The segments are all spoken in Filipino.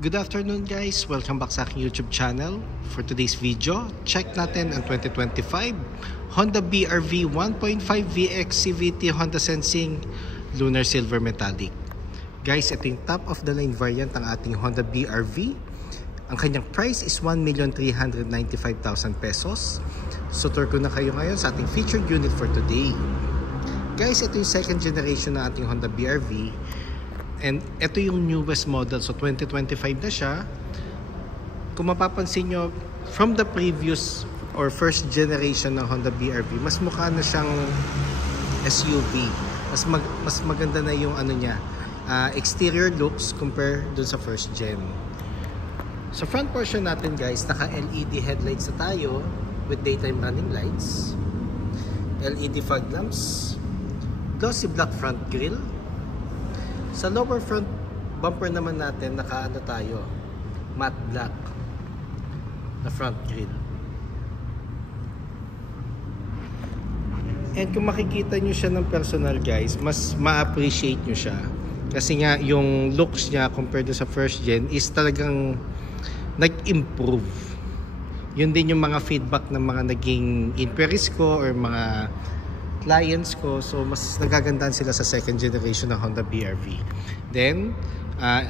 Good afternoon guys, welcome back sa aking YouTube channel. For today's video, check natin ang 2025 Honda BR-V 1.5 VX CVT Honda Sensing Lunar Silver Metallic. Guys, ito yung top of the line variant ng ating Honda BR-V. Ang kanyang price is 1,395,000 pesos. So tour ko na kayo ngayon sa ating featured unit for today. Guys, ito yung second generation ng ating Honda BR-V. And ito yung newest model. So 2025 na siya. Kung mapapansin nyo, from the previous or first generation ng Honda BR-V, mas mukha na siyang SUV. Mas maganda na yung ano niya, exterior looks compare dun sa first gen. Sa front portion natin guys, naka LED headlights na tayo with daytime running lights, LED fog lamps, glossy black front grille. Sa lower front bumper naman natin, naka-ano tayo, matte black na front grille. And kung makikita nyo siya ng personal guys, mas ma-appreciate nyo siya. Kasi nga yung looks niya compared to sa first gen is talagang nag-improve. Yun din yung mga feedback ng mga naging inquiries ko or mga clients ko, so mas nagagandahan sila sa second generation ng Honda BR-V. Then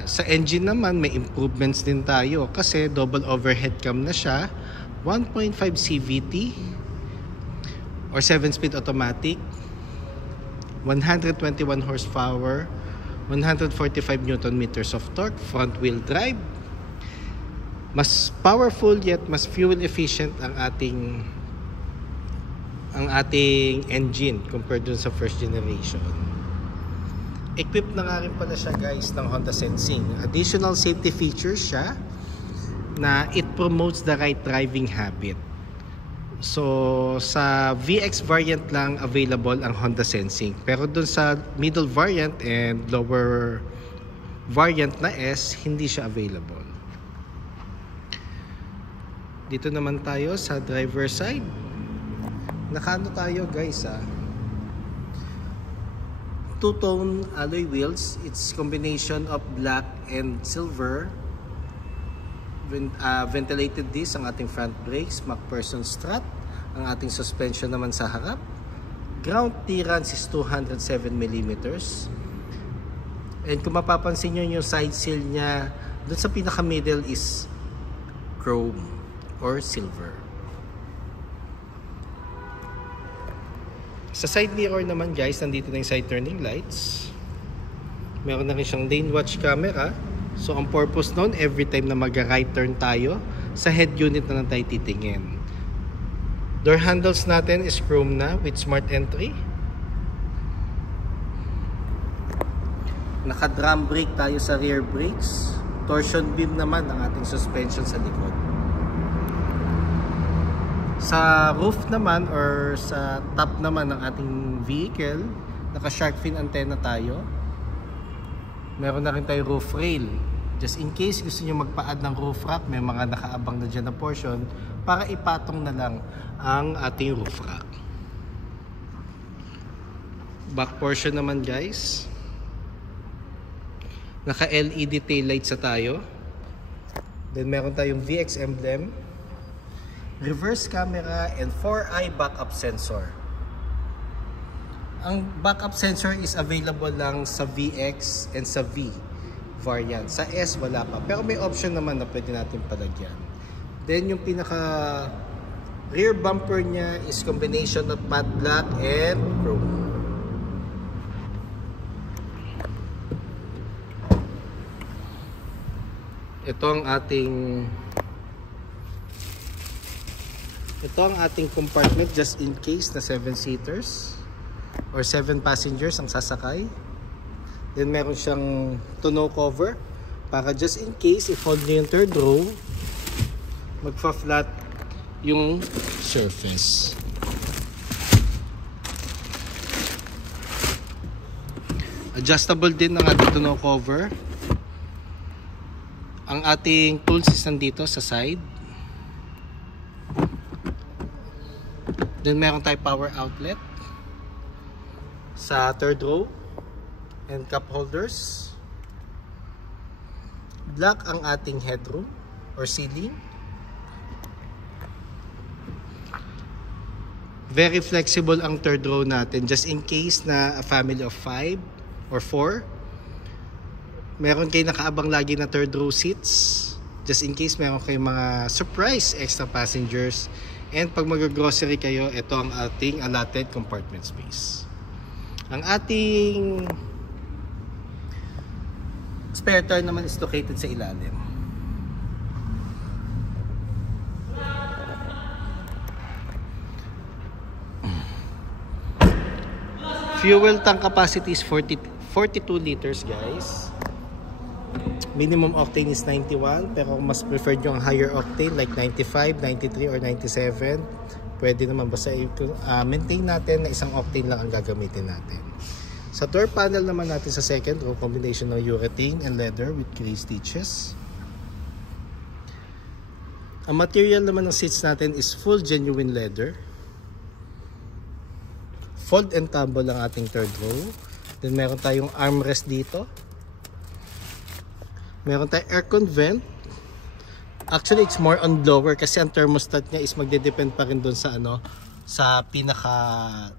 sa engine naman may improvements din tayo kasi double overhead cam na siya, 1.5 CVT or 7-speed automatic, 121 horsepower, 145 Newton meters of torque, front wheel drive. Mas powerful yet mas fuel efficient ang ating engine compared dun sa first generation. Equipped na nga rin pala siya guys ng Honda Sensing. Additional safety features siya na it promotes the right driving habit. So sa VX variant lang available ang Honda Sensing. Pero dun sa middle variant and lower variant na S, hindi siya available. Dito naman tayo sa driver side. Nakaano tayo guys two-tone alloy wheels. It's combination of black and silver. Ventilated disc ang ating front brakes, MacPherson strut ang ating suspension naman sa harap. Ground clearance is 207mm. And kung mapapansin nyo yung side seal nya dun sa pinaka middle is chrome or silver. Sa side mirror naman guys, nandito na yung side turning lights. Meron na rin siyang lane watch camera. So ang purpose nun, every time na mag-right turn tayo, sa head unit na lang tayo titingin. Door handles natin is chrome na with smart entry. Naka-drum brake tayo sa rear brakes. Torsion beam naman ang ating suspension sa likod. Sa roof naman or sa top naman ng ating vehicle, naka shark fin antenna tayo. Meron na rin tayo roof rail. Just in case gusto nyo magpa-add ng roof rack, may mga nakaabang na dyan na portion para ipatong na lang ang ating roof rack. Back portion naman guys, naka LED tail lights na tayo. Then meron tayong VX emblem, reverse camera, and 4-eye backup sensor. Ang backup sensor is available lang sa VX and sa V variant. Sa S wala pa, pero may option naman na pwede natin palagyan. Then yung pinaka rear bumper nya is combination of matte black and chrome. Ito ang ating compartment just in case na 7-seaters or 7 passengers ang sasakay. Then meron siyang tonneau cover para just in case i-fold nyo yung third row, magpa-flat yung surface. Adjustable din ang ating tonneau cover. Ang ating tools is nandito sa side. Then meron tayong power outlet sa third row and cup holders. Black ang ating headroom or ceiling. Very flexible ang third row natin just in case na a family of 5 or 4. Meron kayo nakaabang lagi na third row seats. Just in case meron kayong mga surprise extra passengers. And pag mag-grocery kayo, ito ang ating allotted compartment space. Ang ating spare tire naman is located sa ilalim. Fuel tank capacity is 42 liters guys. Minimum octane is 91, pero kung mas preferred nyo ang higher octane like 95, 93 or 97, pwede naman, basta maintain natin na isang octane lang ang gagamitin natin. Sa door panel naman natin sa second row, combination ng urethane and leather with gray stitches. Ang material naman ng seats natin is full genuine leather. Fold and tumble ang ating third row. Then meron tayong armrest dito. Meron tayong aircon vent. Actually, it's more on blower kasi ang thermostat niya is magde-depend pa rin dun sa sa pinaka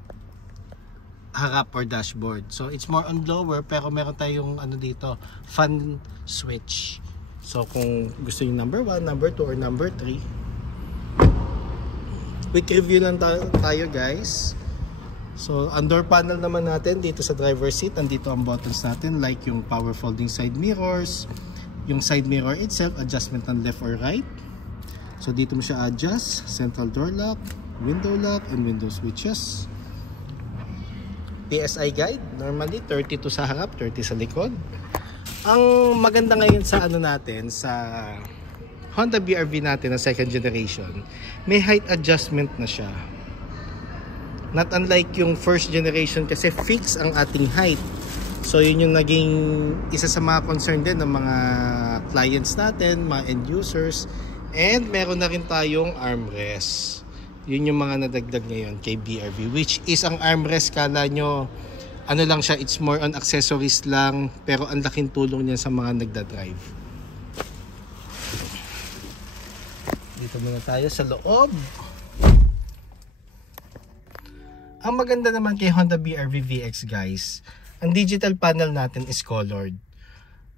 harap or dashboard. So it's more on blower, pero meron tayong dito, fan switch. So kung gusto niyo number 1, number 2 or number 3. Quick review lang tayo guys. So, ang door panel naman natin dito sa driver's seat, andito ang buttons natin like yung power folding side mirrors, yung side mirror itself, adjustment ng left or right. So, dito mo siya adjust, central door lock, window lock, and window switches. PSI guide, normally 32 sa harap, 30 sa likod. Ang maganda ngayon sa natin, sa Honda BR-V natin na second generation, may height adjustment na siya. Not unlike yung first generation kasi fix ang ating height. So yun yung naging isa sa mga concern din ng mga clients natin, mga end users. And meron na rin tayong armrest. Yun yung mga nadagdag ngayon kay BR-V, which is ang armrest, kala nyo lang siya, it's more on accessories lang, pero ang laking tulong niya sa mga nagdadrive. Dito muna tayo sa loob. Ang maganda naman kay Honda BR-V VX guys, ang digital panel natin is colored.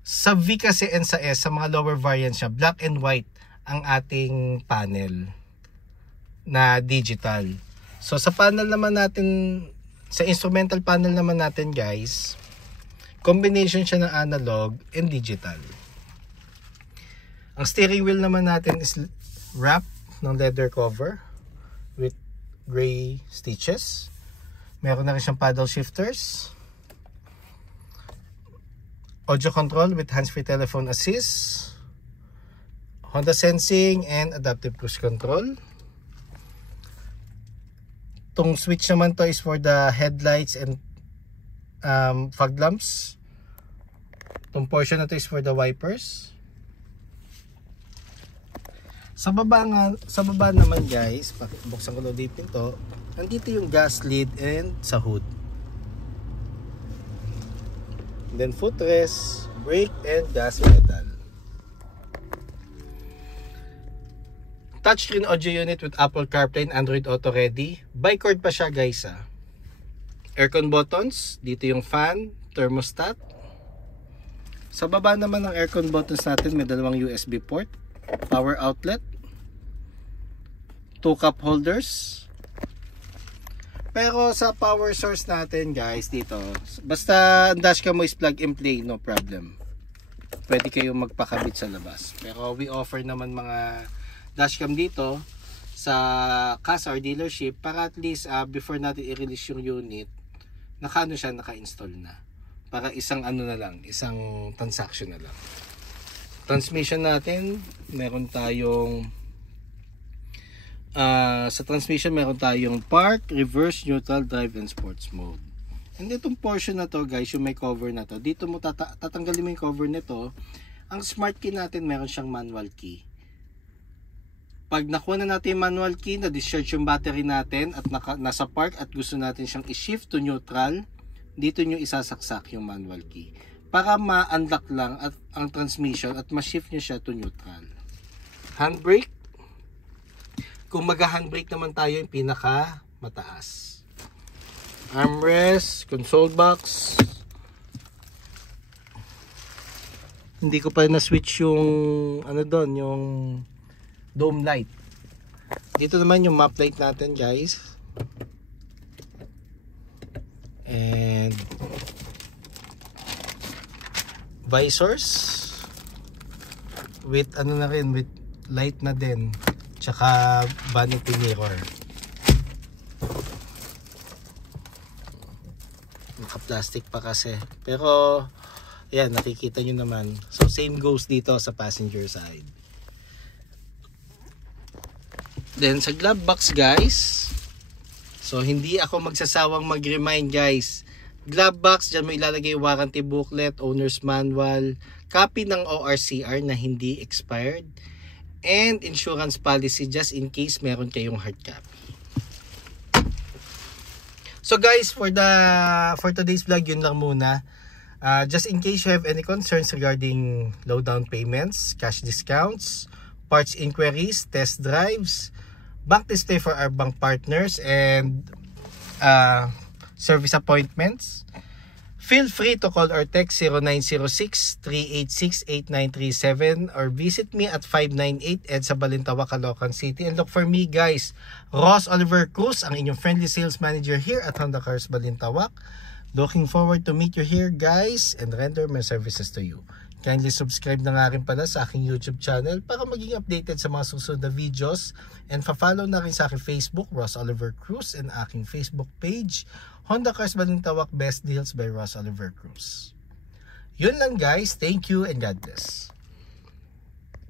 Sa V kasi and sa S, sa mga lower variants siya, black and white ang ating panel na digital. So sa panel naman natin, sa instrumental panel naman natin guys, combination siya ng analog and digital. Ang steering wheel naman natin is wrap ng leather cover with gray stitches. Meron na rin siyang paddle shifters, audio control with hands-free telephone assist, Honda sensing and adaptive cruise control. Tong switch naman to is for the headlights and fog lamps. Tong portion na to is for the wipers. Sa baba naman guys, buksan ko ulit yung pinto. Nandito yung gas lid and sa hood. Then footrest, brake and gas pedal. Touchscreen audio unit with Apple CarPlay and Android Auto ready. Bi-cord pa siya guys Aircon buttons, dito yung fan, thermostat. Sa baba naman ng aircon buttons natin, may dalawang USB port, power outlet, 2 cup holders. Pero sa power source natin guys dito, basta ang dashcam mo is plug and play, no problem. Pwede kayong magpakabit sa labas. Pero we offer naman mga dashcam dito sa casa or dealership para at least before natin i-release yung unit, naka-install na. Para isang isang transaction na lang. Transmission natin, meron tayong sa transmission meron tayong park, reverse, neutral, drive, and sports mode. And itong portion na to guys, yung may cover na to, dito mo tatanggalin mo yung cover nito. Ang smart key natin, meron siyang manual key. Pag nakuha na natin yung manual key, na-discharge yung battery natin at nasa park at gusto natin siyang i-shift to neutral, dito nyo isasaksak yung manual key. para ma-unlock lang at ang transmission at ma-shift nyo siya to neutral. Handbrake. Kung mag-handbrake naman tayo, yung pinaka mataas. Armrest, console box. Hindi ko pa na-switch yung ano doon, yung dome light. Dito naman yung map light natin, guys. And visors with ano na rin, with light na din, tsaka vanity mirror. Naka-plastic pa kasi, pero ayan, nakikita nyo naman. So same goes dito sa passenger side. Then sa glove box, guys, so hindi ako magsasawang mag-remind, guys. Glove box, dyan mo ilalagay yung warranty booklet, owner's manual, copy ng ORCR na hindi expired, and insurance policy just in case meron kayong hard copy. So guys, for today's vlog, yun lang muna. Just in case you have any concerns regarding low down payments, cash discounts, parts inquiries, test drives, bank to stay for our bank partners, and service appointments, feel free to call or text 0906-386-8937 or visit me at 598 EDSA Balintawak, Caloocan City, and look for me, guys, Ross Oliver Cruz, ang inyong friendly sales manager here at Honda Cars Balintawak. Looking forward to meet you here, guys, and render my services to you. Kindly subscribe na nga rin pala sa aking YouTube channel para maging updated sa mga susunod na videos, and pa-follow na rin sa aking Facebook, Ross Oliver Cruz, and aking Facebook page, Honda Cars Balintawak Best Deals by Ross Oliver Cruz. Yun lang, guys. Thank you and God bless.